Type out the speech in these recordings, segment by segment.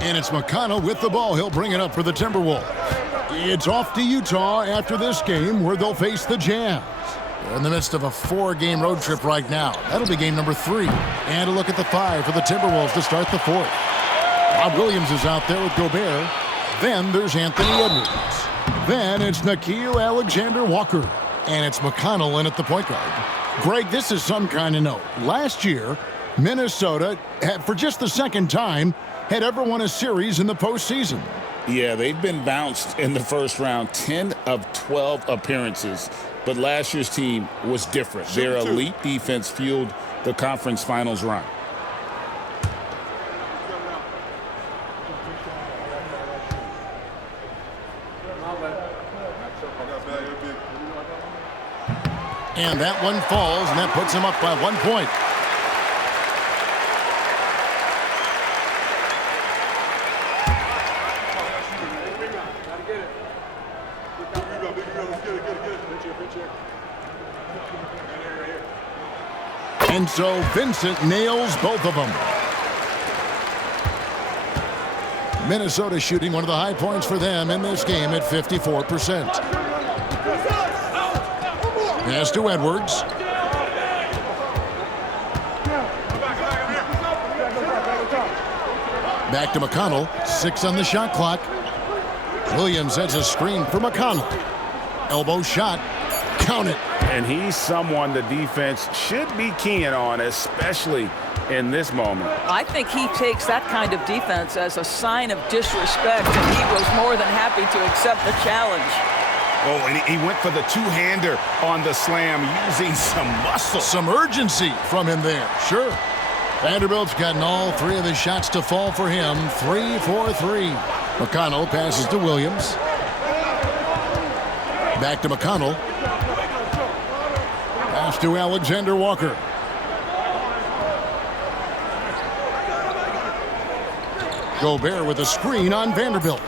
And it's McConnell with the ball. He'll bring it up for the Timberwolves. It's off to Utah after this game where they'll face the Jazz. They're in the midst of a 4-game road trip right now. That'll be game number 3. And a look at the 5 for the Timberwolves to start the 4th. Rob Williams is out there with Gobert. Then there's Anthony Edwards. Then it's Nickeil Alexander-Walker. And it's McConnell in at the point guard. Greg, this is some kind of note. Last year, Minnesota, for just the second time, had ever won a series in the postseason. Yeah, they've been bounced in the first round, 10 of 12 appearances. But last year's team was different. Their elite defense fueled the conference finals run. And that one falls, and that puts him up by 1 point. And so Vincent nails both of them. Minnesota shooting one of the high points for them in this game at 54%. Pass to Edwards. Back to McConnell. 6 on the shot clock. Williams has a screen for McConnell. Elbow shot. Count it. And he's someone the defense should be keying on, especially in this moment. I think he takes that kind of defense as a sign of disrespect, and he was more than happy to accept the challenge. Oh, and he went for the two-hander on the slam, using some muscle. Some urgency from him there, sure. Vanderbilt's gotten all 3 of his shots to fall for him. 3 for 3. McConnell passes to Williams. Back to McConnell. Pass to Alexander-Walker. Gobert with a screen on Vanderbilt.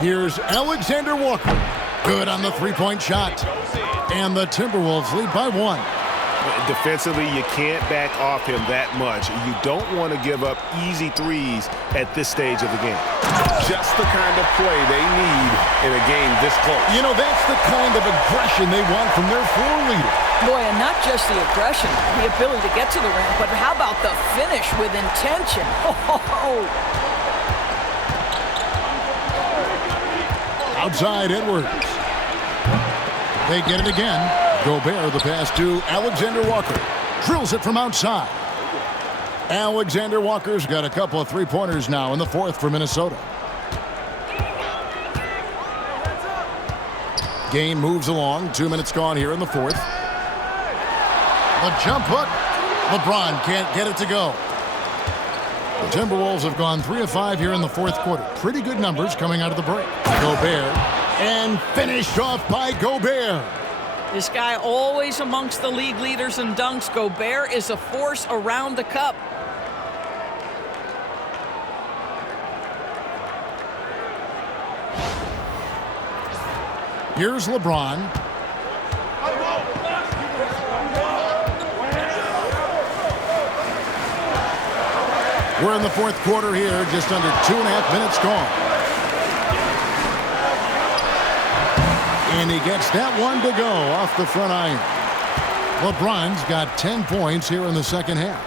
Here's Alexander-Walker. Good on the 3-point shot. And the Timberwolves lead by 1. Defensively, you can't back off him that much. You don't want to give up easy threes at this stage of the game. Just the kind of play they need in a game this close. You know, that's the kind of aggression they want from their floor leader. Boy, and not just the aggression, the ability to get to the rim, but how about the finish with intention? Oh. Outside Edwards. They get it again. Gobert, the pass to Alexander-Walker. Drills it from outside. Alexander-Walker's got a couple of 3-pointers now in the 4th for Minnesota. Game moves along. 2 minutes gone here in the 4th. The jump hook. LeBron can't get it to go. The Timberwolves have gone 3 of 5 here in the 4th quarter. Pretty good numbers coming out of the break. Gobert. And finished off by Gobert. This guy always amongst the league leaders in dunks. Gobert is a force around the cup. Here's LeBron. We're in the 4th quarter here, just under 2.5 minutes gone. And he gets that one to go off the front iron. LeBron's got 10 points here in the 2nd half.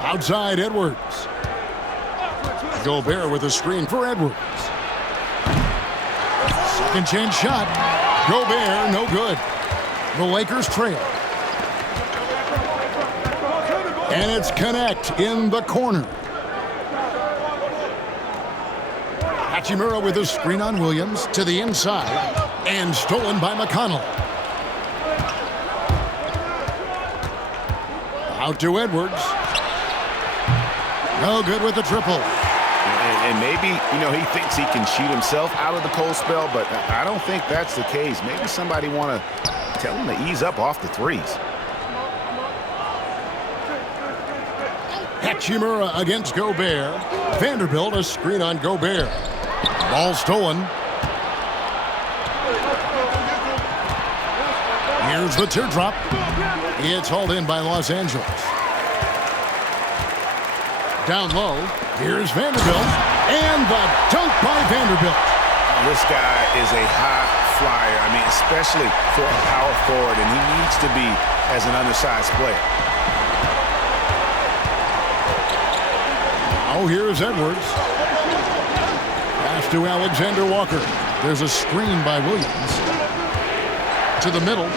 Outside Edwards. Gobert with a screen for Edwards. Second chance shot. Gobert, no good. The Lakers trail. And it's Connect in the corner. Hachimura with a screen on Williams to the inside. And stolen by McConnell. Out to Edwards. No good with the triple. And maybe, he thinks he can shoot himself out of the cold spell, but I don't think that's the case. Maybe somebody want to tell him to ease up off the threes. Hachimura against Gobert. Vanderbilt a screen on Gobert. Ball stolen. Here's the teardrop. It's hauled in by Los Angeles. Down low, here's Vanderbilt, and the dunk by Vanderbilt. This guy is a high flyer. I mean, especially for a power forward, and he needs to be as an undersized player. Oh, here's Edwards. Pass to Alexander Walker. There's a screen by Williams. To the middle.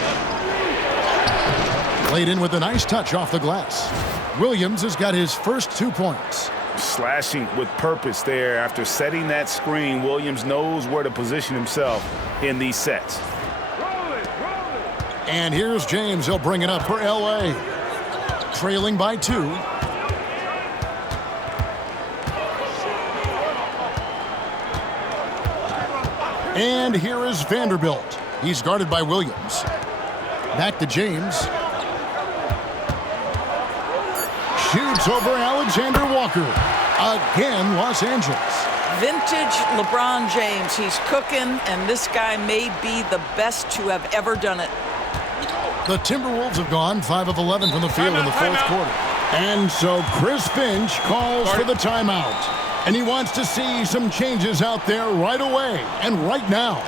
Played in with a nice touch off the glass. Williams has got his first 2 points. Slashing with purpose there. After setting that screen, Williams knows where to position himself in these sets. And here's James. He'll bring it up for L.A. Trailing by 2. And here is Vanderbilt. He's guarded by Williams. Back to James. Shoots over Alexander Walker. Again, Los Angeles. Vintage LeBron James. He's cooking, and this guy may be the best to have ever done it. The Timberwolves have gone 5 of 11 from the field in the fourth quarter. And so Chris Finch calls for the timeout. And he wants to see some changes out there right away and right now.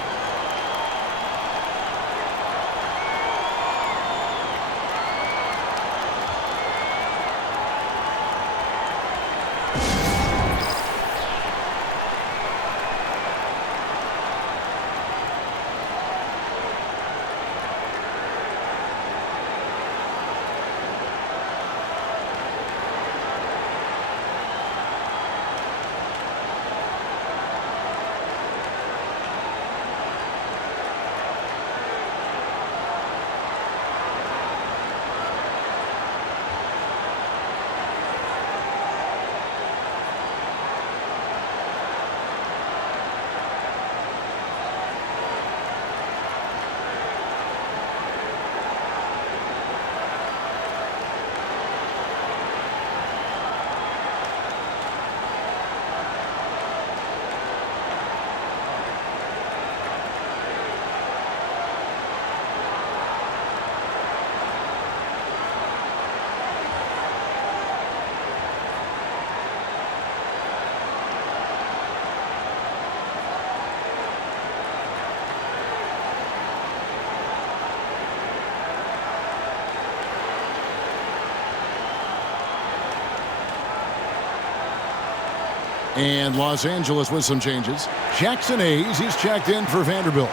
And Los Angeles with some changes. Jackson Hayes, he's checked in for Vanderbilt.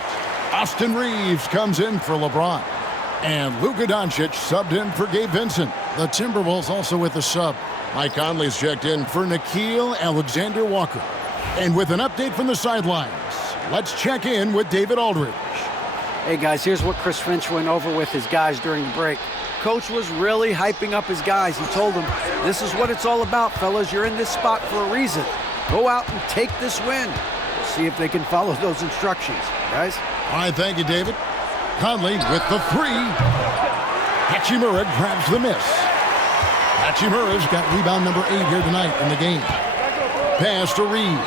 Austin Reeves comes in for LeBron. And Luka Doncic subbed in for Gabe Vincent. The Timberwolves also with the sub. Mike Conley's checked in for Nickeil Alexander-Walker. And with an update from the sidelines, let's check in with David Aldridge. Hey guys, here's what Chris Finch went over with his guys during the break. Coach was really hyping up his guys. He told them, this is what it's all about, fellas. You're in this spot for a reason. Go out and take this win. We'll see if they can follow those instructions, guys. All right, thank you, David. Conley with the 3. Hachimura grabs the miss. Hachimura's got rebound number 8 here tonight in the game. Pass to Reeves.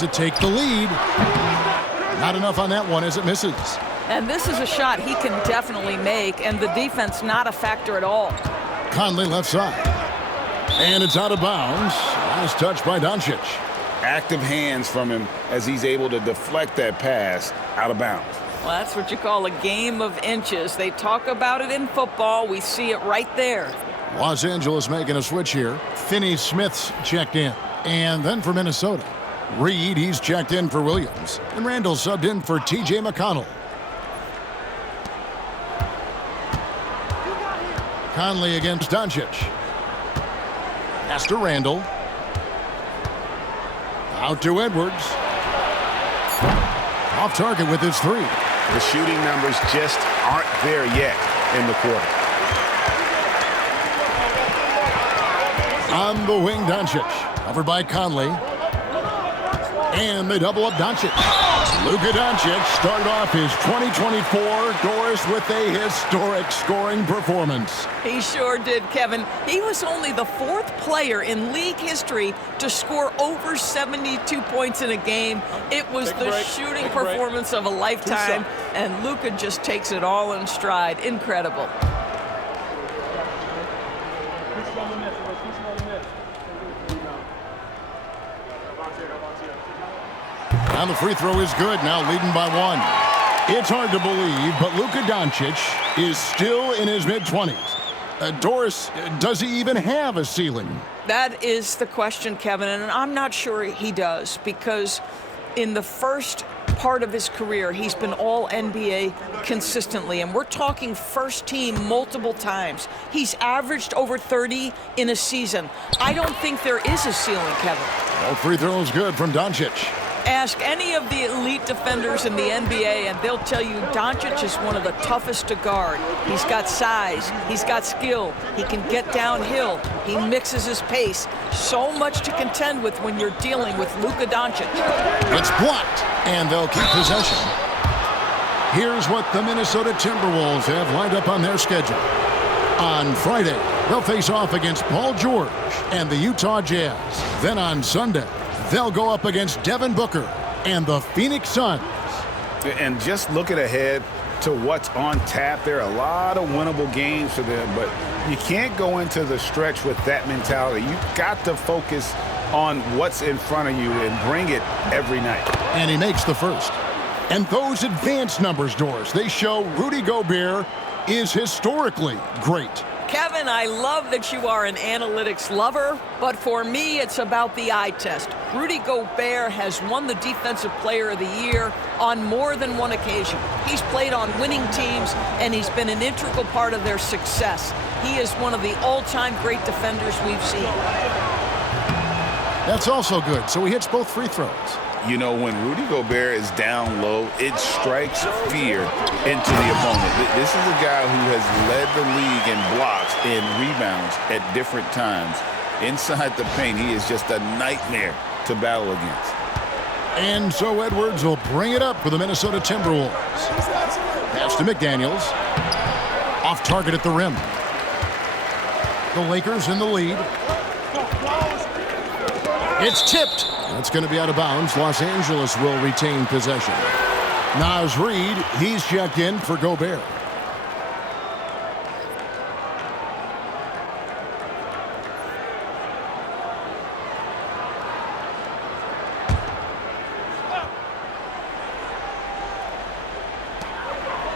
To take the lead. Not enough on that one as it misses. And this is a shot he can definitely make, and the defense not a factor at all. Conley left side. And it's out of bounds. Nice touch by Doncic. Active hands from him as he's able to deflect that pass out of bounds. Well, that's what you call a game of inches. They talk about it in football. We see it right there. Los Angeles making a switch here. Finney-Smith's checked in. And then for Minnesota, Reed, he's checked in for Williams. And Randall subbed in for T.J. McConnell. Conley against Doncic. Pass to Randall. Out to Edwards. Off target with his 3. The shooting numbers just aren't there yet in the quarter. On the wing, Doncic. Covered by Conley. And they double up Doncic. Luka Doncic started off his 2024 Doris with a historic scoring performance. He sure did, Kevin. He was only the 4th player in league history to score over 72 points in a game. It was the shooting performance of a lifetime, and Luka just takes it all in stride. Incredible. And the free throw is good, now leading by 1. It's hard to believe, but Luka Doncic is still in his mid-20s. Doris, does he even have a ceiling? That is the question, Kevin, and I'm not sure he does, because in the first part of his career, he's been all NBA consistently, and we're talking first team multiple times. He's averaged over 30 in a season. I don't think there is a ceiling, Kevin. Well, free throw is good from Doncic. Ask any of the elite defenders in the NBA, and they'll tell you Doncic is one of the toughest to guard. He's got size. He's got skill. He can get downhill. He mixes his pace. So much to contend with when you're dealing with Luka Doncic. It's blocked, and they'll keep possession. Here's what the Minnesota Timberwolves have lined up on their schedule. On Friday, they'll face off against Paul George and the Utah Jazz. Then on Sunday, they'll go up against Devin Booker and the Phoenix Suns. And just looking ahead to what's on tap, there are a lot of winnable games for them, but you can't go into the stretch with that mentality. You've got to focus on what's in front of you and bring it every night. And he makes the first. And those advanced numbers, Doris, they show Rudy Gobert is historically great. Kevin, I love that you are an analytics lover, but for me, it's about the eye test. Rudy Gobert has won the Defensive Player of the Year on more than one occasion. He's played on winning teams, and he's been an integral part of their success. He is one of the all-time great defenders we've seen. That's also good, so he hits both free throws. You know, when Rudy Gobert is down low, it strikes fear into the opponent. This is a guy who has led the league in blocks and rebounds at different times. Inside the paint, he is just a nightmare to battle against. And so Edwards will bring it up for the Minnesota Timberwolves. Pass to McDaniels. Off target at the rim. The Lakers in the lead. It's tipped. That's going to be out of bounds. Los Angeles will retain possession. Naz Reid, he's checked in for Gobert.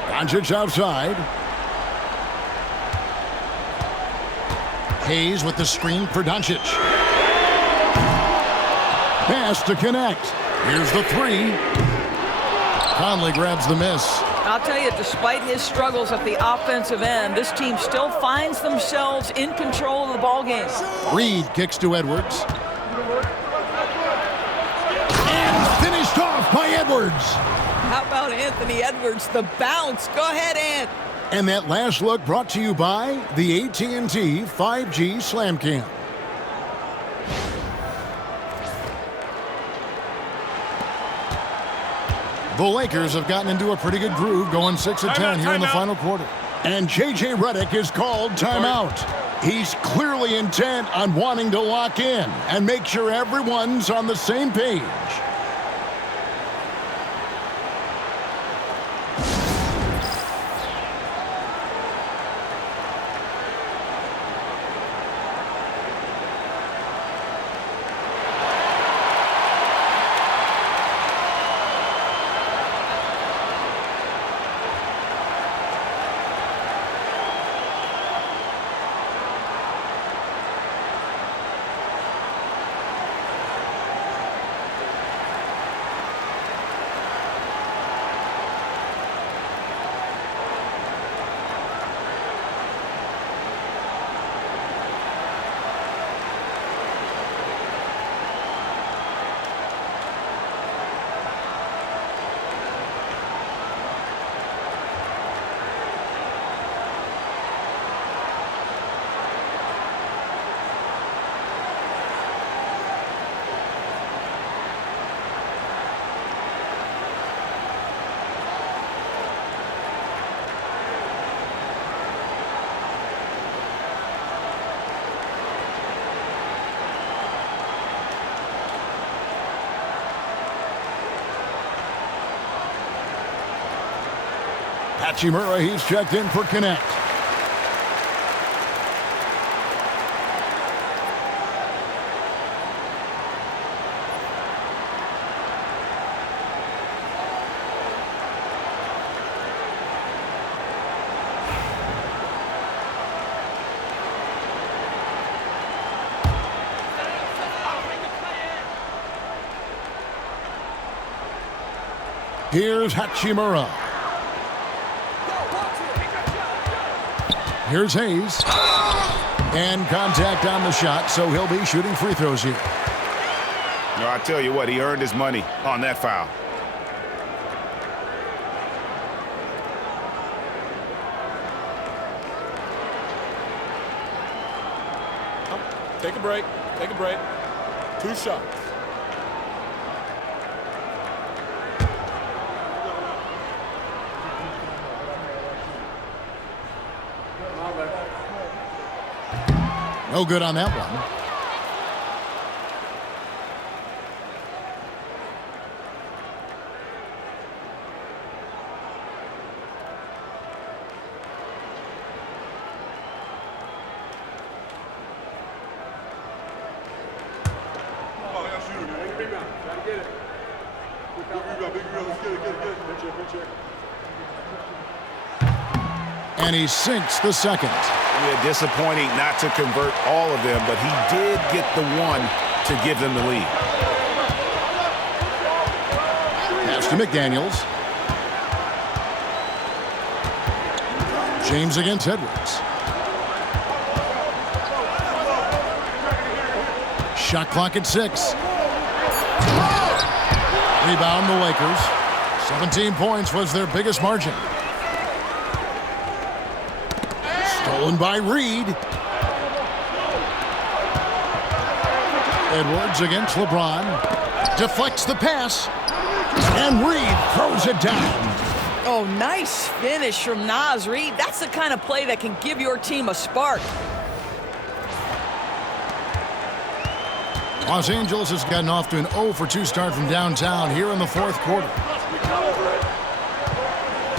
Doncic outside. Hayes with the screen for Doncic. Pass to connect. Here's the three. Conley grabs the miss. I'll tell you, despite his struggles at the offensive end, this team still finds themselves in control of the ball game. Reid kicks to Edwards. And finished off by Edwards. How about Anthony Edwards, the bounce? Go ahead, Ant. And that last look brought to you by the AT&T 5G Slam Cam. The Lakers have gotten into a pretty good groove, going 6 of 10 here in the final quarter. And J.J. Redick is called timeout. He's clearly intent on wanting to lock in and make sure everyone's on the same page. Hachimura, he's checked in for connect. Here's Hachimura. Here's Hayes. And contact on the shot, so he'll be shooting free throws here. No, I tell you what, he earned his money on that foul. Take a break. Take a break. 2 shots. No good on that one. And he sinks the second. Yeah, disappointing not to convert all of them, but he did get the one to give them the lead. Pass to McDaniels. James against Edwards. Shot clock at 6. Rebound the Lakers. 17 points was their biggest margin. Stolen by Reed. Edwards against LeBron. Deflects the pass. And Reed throws it down. Oh, nice finish from Naz Reid. That's the kind of play that can give your team a spark. Los Angeles has gotten off to an 0-for-2 start from downtown here in the fourth quarter.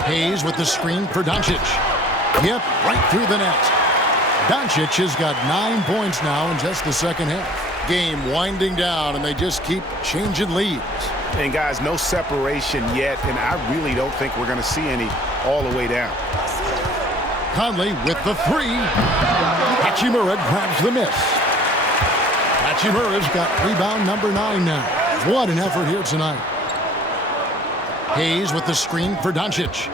Hayes with the screen for Doncic. Yep, right through the net. Doncic has got 9 points now in just the second half. Game winding down, and they just keep changing leads. And guys, no separation yet, and I really don't think we're going to see any all the way down. Conley with the 3. Hachimura grabs the miss. Hachimura's got rebound number 9 now. What an effort here tonight. Hayes with the screen for Doncic.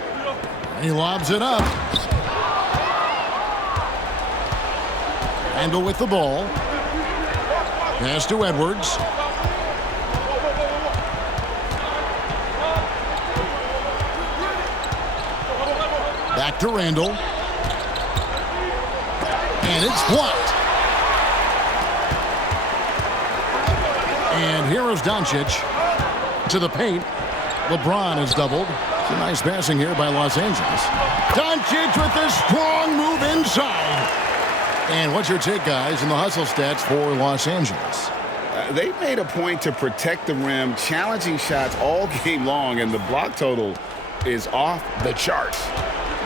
And he lobs it up. Randle with the ball. Pass to Edwards. Back to Randle. And it's blocked. And here is Doncic to the paint. LeBron is doubled. It's a nice passing here by Los Angeles. Doncic with a strong move inside. And what's your take, guys, in the hustle stats for Los Angeles? They made a point to protect the rim, challenging shots all game long, and the block total is off the charts.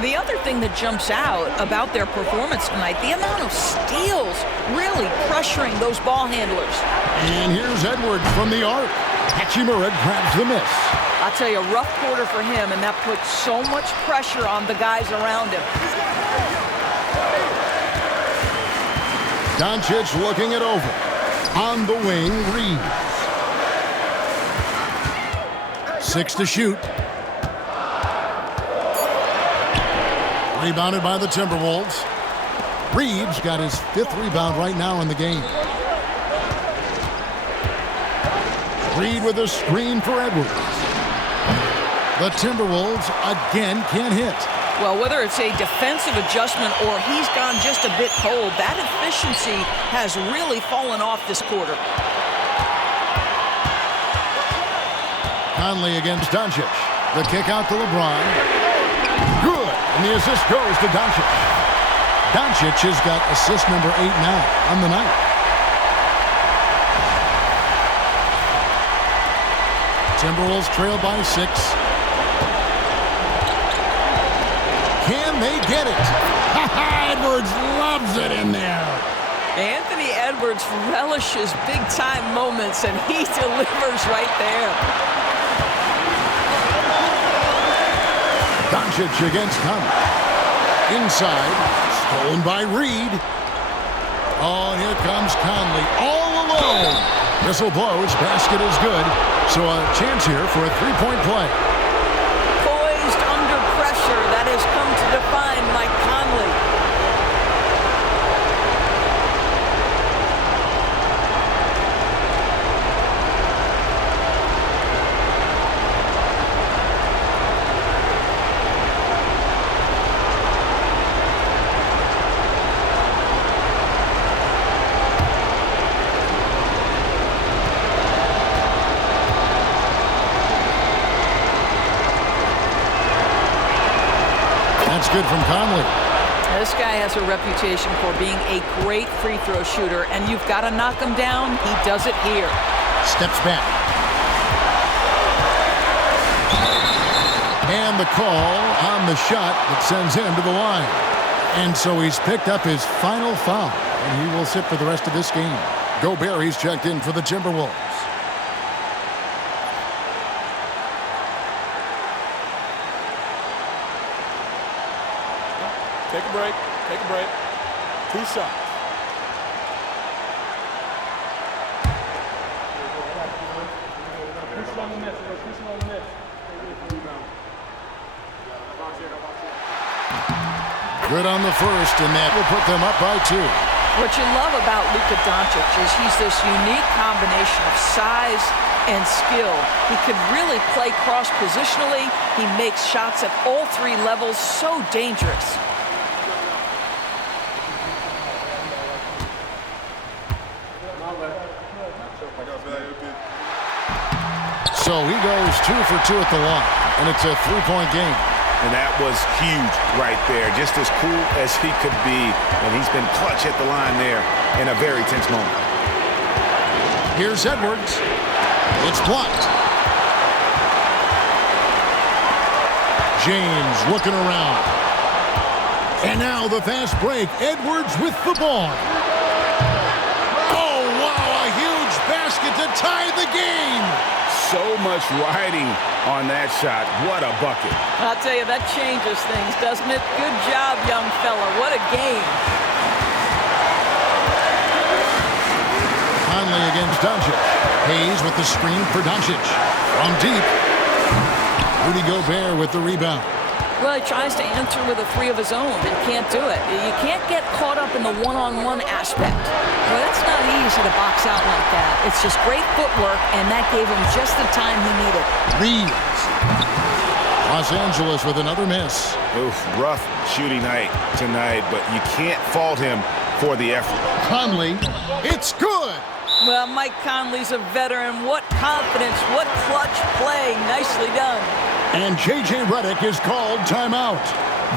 The other thing that jumps out about their performance tonight, the amount of steals really pressuring those ball handlers. And here's Edwards from the arc. Hachimura grabs the miss. I'll tell you, a rough quarter for him, and that puts so much pressure on the guys around him. Doncic looking it over. On the wing, Reed. 6 to shoot. Rebounded by the Timberwolves. Reed's got his 5th rebound right now in the game. Reed with a screen for Edwards. The Timberwolves again can't hit. Well, whether it's a defensive adjustment or he's gone just a bit cold, that efficiency has really fallen off this quarter. Conley against Doncic. The kick out to LeBron. Good. And the assist goes to Doncic. Doncic has got assist number 8 now on the night. Timberwolves trail by 6. they get it. Edwards loves it in there. Anthony Edwards relishes big-time moments, and he delivers right there. Doncic against Conley. Inside, stolen by Reed. Oh, and here comes Conley all alone. Whistle blows, basket is good. So a chance here for a three-point play. Poised under pressure, that has come to define Mike Conley. That's good from Conley. This guy has a reputation for being a great free throw shooter, and you've got to knock him down. He does it here. Steps back. And the call on the shot that sends him to the line. And so he's picked up his final foul, and he will sit for the rest of this game. Gobert, he's checked in for the Timberwolves. Take a break. Take a break. 2 shots. Good on the first, and that will put them up by 2. What you love about Luka Doncic is he's this unique combination of size and skill. He can really play cross-positionally. He makes shots at all 3 levels, so dangerous. So he goes 2 for 2 at the line, and it's a 3-point game. And that was huge right there. Just as cool as he could be. And he's been clutch at the line there in a very tense moment. Here's Edwards. It's blocked. James looking around. And now the fast break. Edwards with the ball. Oh, wow, a huge basket to tie the game. So much riding on that shot. What a bucket. I'll tell you, that changes things, doesn't it? Good job, young fella. What a game. Conley against Doncic. Hayes with the screen for Doncic. From deep. Rudy Gobert with the rebound. Well, he tries to answer with a 3 of his own and can't do it. You can't get caught up in the one-on-one aspect. Well, it's not easy to box out like that. It's just great footwork, and that gave him just the time he needed. Reeves. Los Angeles with another miss. Oof, rough shooting night tonight, but you can't fault him for the effort. Conley, it's good. Well, Mike Conley's a veteran. What confidence, what clutch play. Nicely done. And J.J. Redick is called timeout.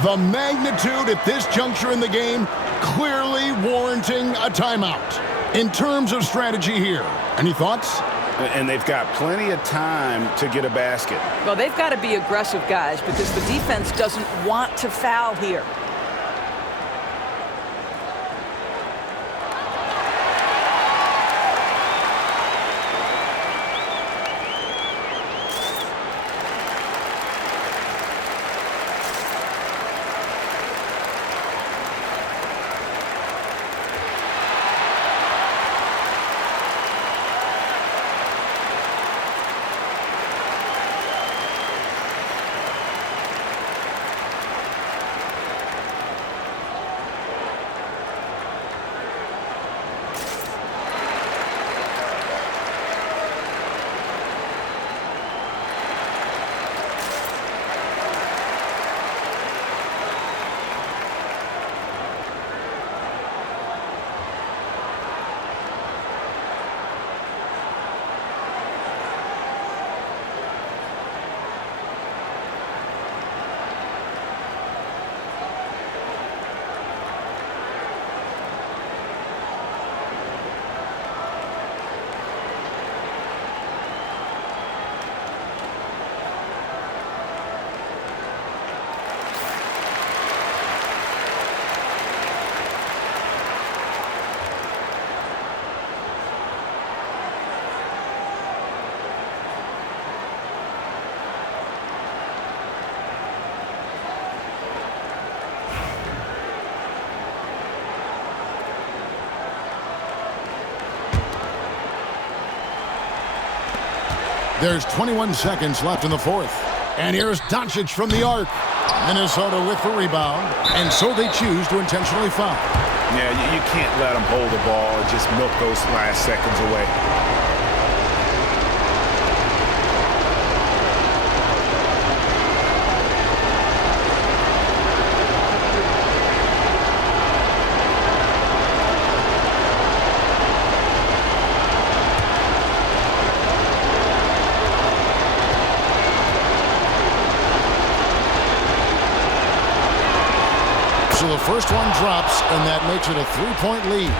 The magnitude at this juncture in the game clearly warranting a timeout. In terms of strategy here, any thoughts? And they've got plenty of time to get a basket. Well, they've got to be aggressive, guys, because the defense doesn't want to foul here. There's 21 seconds left in the fourth. And here's Doncic from the arc. Minnesota with the rebound. And so they choose to intentionally foul. Yeah, you can't let them hold the ball and just milk those last seconds away. So the first one drops, and that makes it a 3-point lead.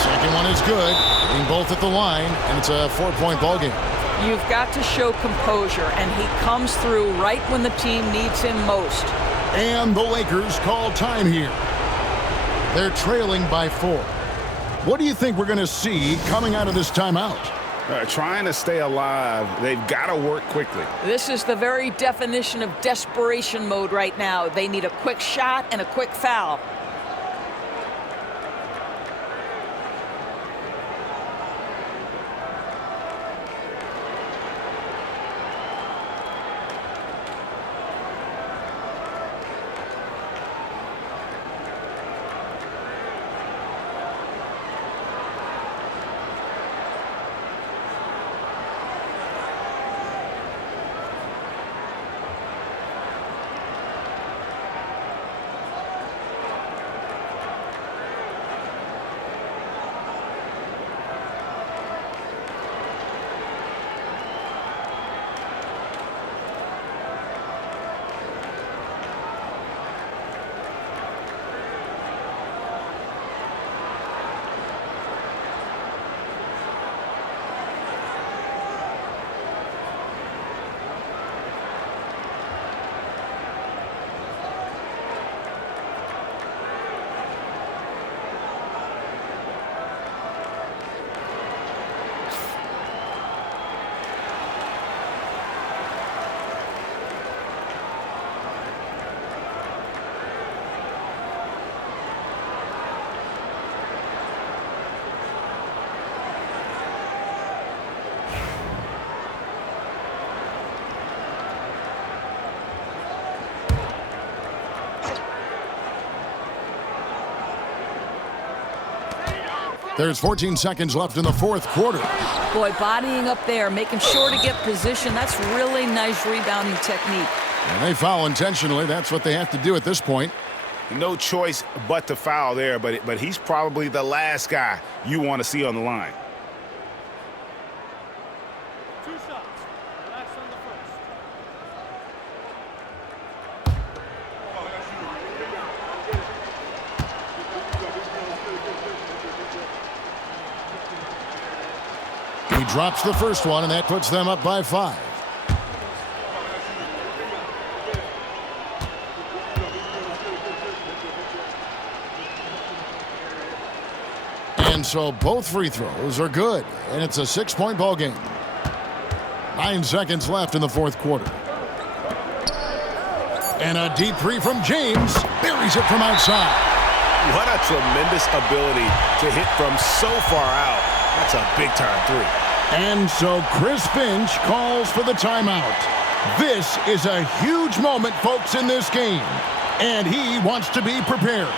Second one is good, hitting both at the line, and it's a 4-point ball game. You've got to show composure, and he comes through right when the team needs him most. And the Lakers call time here. They're trailing by 4. What do you think we're going to see coming out of this timeout? Trying to stay alive, they've got to work quickly. This is the very definition of desperation mode right now. They need a quick shot and a quick foul. There's 14 seconds left in the fourth quarter. Boy, bodying up there, making sure to get position. That's really nice rebounding technique. And they foul intentionally. That's what they have to do at this point. No choice but to foul there, but he's probably the last guy you want to see on the line. 2 shots. Relax on the first. He drops the first one, and that puts them up by 5. And so both free throws are good, and it's a 6-point ball game. 9 seconds left in the fourth quarter. And a deep three from James. Buries it from outside. What a tremendous ability to hit from so far out. That's a big-time three. And so Chris Finch calls for the timeout. This is a huge moment, folks, in this game. And he wants to be prepared.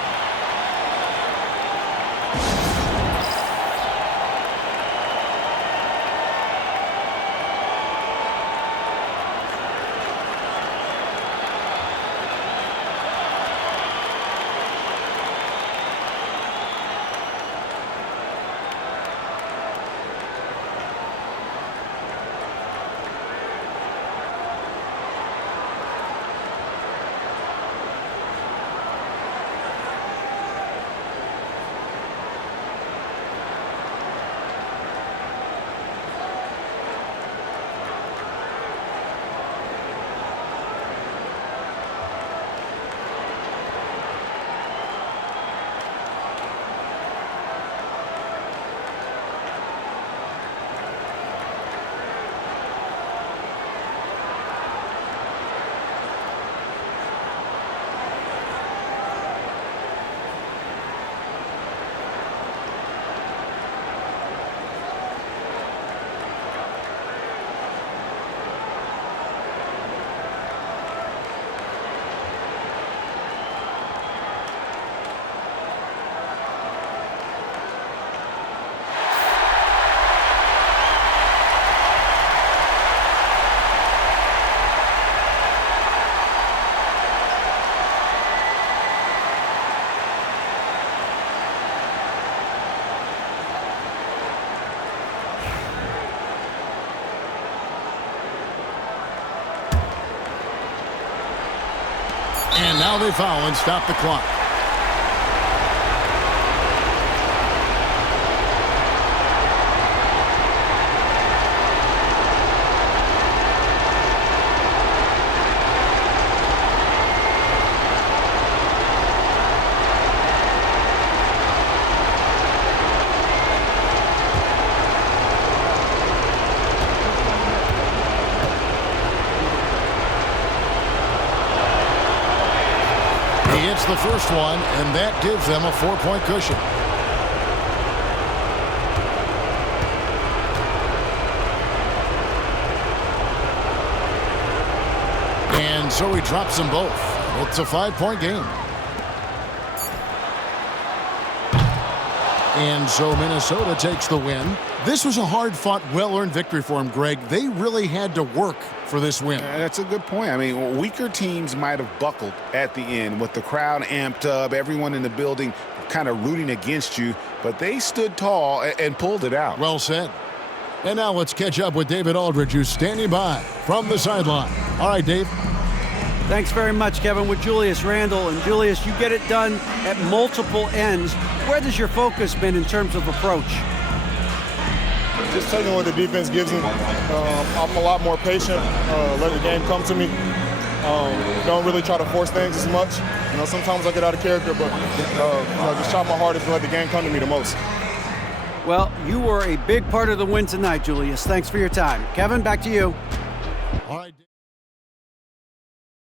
And now they foul and stop the clock. He hits the first one, and that gives them a 4-point cushion. And so he drops them both. It's a 5-point game. And so Minnesota takes the win. This was a hard-fought, well-earned victory for him, Greg. They really had to work for this win. That's a good point. I mean, weaker teams might have buckled at the end with the crowd amped up, everyone in the building kind of rooting against you, but they stood tall and pulled it out. Well said. And now let's catch up with David Aldridge, who's standing by from the sideline. All right, Dave. Thanks very much, Kevin, with Julius Randle. And Julius, you get it done at multiple ends. Where has your focus been in terms of approach? Just taking what the defense gives me. I'm a lot more patient, let the game come to me. Don't really try to force things as much. You know, sometimes I get out of character, but just try my hardest to let the game come to me the most. Well, you were a big part of the win tonight, Julius. Thanks for your time. Kevin, back to you. All right.